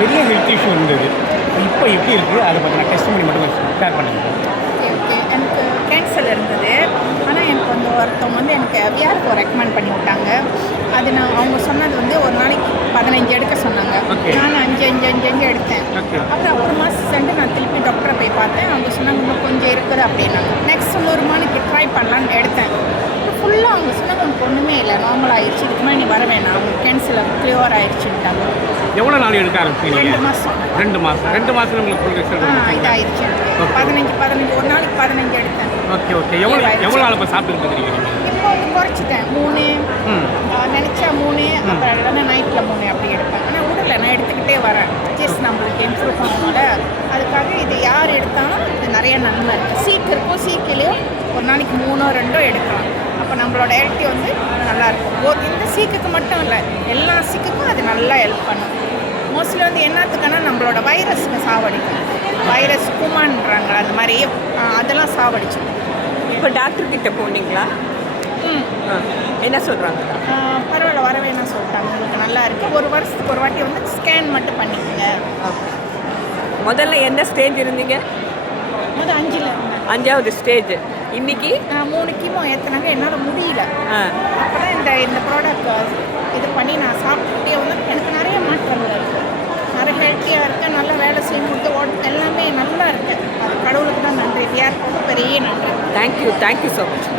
பெரிய health issue இருந்தது. இப்போ எப்படி இருக்குது அதை பற்றின டெஸ்ட் பண்ணி மட்டும் ஷேர் பண்ணுங்கள். Okay okay. எனக்கு கேன்சர் இருந்தது. ஆனால் எனக்கு வந்து ஒருத்தவங்க வந்து எனக்கு விஆர்ஓ ரெக்கமெண்ட் பண்ணி விட்டாங்க. அது அவங்க சொன்னது வந்து ஒரு நாளைக்கு 15 எடுக்க சொன்னாங்க. நான் 5 எடுத்தேன். அப்புறம் ஒரு மாதம் சென்று நான் திருப்பி டாக்டரை போய் பார்த்தேன். அவங்க சொன்னாங்க இன்னும் கொஞ்சம் இருக்குது அப்படின்னாங்க. நெக்ஸ்ட் இன்னொரு மாதத்துக்கு ட்ரை பண்ணலான்னு எடுத்தேன். ஃபுல்லாக அவங்க சொன்னாங்க உனக்கு ஒன்றுமே இல்லை, நார்மல் ஆயிடுச்சு, இதுக்கு மேலே நீ வர வேணாம், அவங்க கேன்சர் கிளியர் ஆயிடுச்சுட்டாங்க. எவ்வளோ நாள் எடுக்க ஆரம்பிச்சீங்க? 2 மாதம். 2 மாதம். 2 மாதம் உங்களுக்கு ஃபுல் ரிசல்ட் இதாகிடுச்சு. 15 ஒரு நாளைக்கு 15 எடுத்தேன். Okay okay. எவ்வளோ நாள் இப்போ சாப்பிட்டு இருக்கிறீங்க? இப்போ வந்து குறைச்சிட்டேன். 3 நினச்சா 3, அப்புறம் இல்லைன்னா நைட்டில் 3 அப்படி எடுப்பேன். ஆனால் விடலை, நான் எடுத்துக்கிட்டே வரேன். ஜஸ்ட் நம்மளுக்கு இம்ப்ரூவ் பண்ணனால அதுக்காக இது யார் எடுத்தாலும் இது நிறைய நன்மை இருக்குது. சீக்கு இருக்கும், சீக்கிலையும் ஒரு நாளைக்கு 3 2 எடுக்கலாம். அப்போ நம்மளோட ஹெல்த்தி வந்து நல்லாயிருக்கும். இந்த சீக்குக்கு மட்டும் இல்லை, எல்லா சீக்குக்கும் அது நல்லா ஹெல்ப் பண்ணும். மோஸ்ட்லி வந்து என்னத்துக்குன்னா நம்மளோட வைரஸ்க்கு சாவடிக்கும். வைரஸ் குமான்றாங்க, அந்த மாதிரி அதெல்லாம் சாவடிச்சிடும். இப்போ டாக்டர்கிட்ட போனீங்களா? என்ன சொல்கிறாங்க? பரவாயில்ல, வரவே என்ன சொல்லிட்டாங்க, உங்களுக்கு நல்லா இருக்குது, 1 வருஷத்துக்கு ஒரு வாட்டி வந்து ஸ்கேன் மட்டும் பண்ணிக்கோங்க. முதல்ல என்ன ஸ்டேஜ் இருந்தீங்க? 5ல் இருந்தேன். 5வது ஸ்டேஜ். இன்னைக்கு 3 கீமோ ஏற்றினாங்க, என்னால் முடியல. அப்போ தான் இந்த ப்ராடக்ட் இது பண்ணி நான் சாப்பிட்டுட்டே வந்து எனக்கு நிறைய மாற்றங்கள் இருக்குது. நிறைய ஹெல்த்தியாக இருக்குது, நல்லா வேலை செய்யும் போது எல்லாமே நல்லா இருக்குது. அது கடவுளுக்கு தான் நன்றி, யாருக்கும் பெரிய நன்றி. Thank you so much.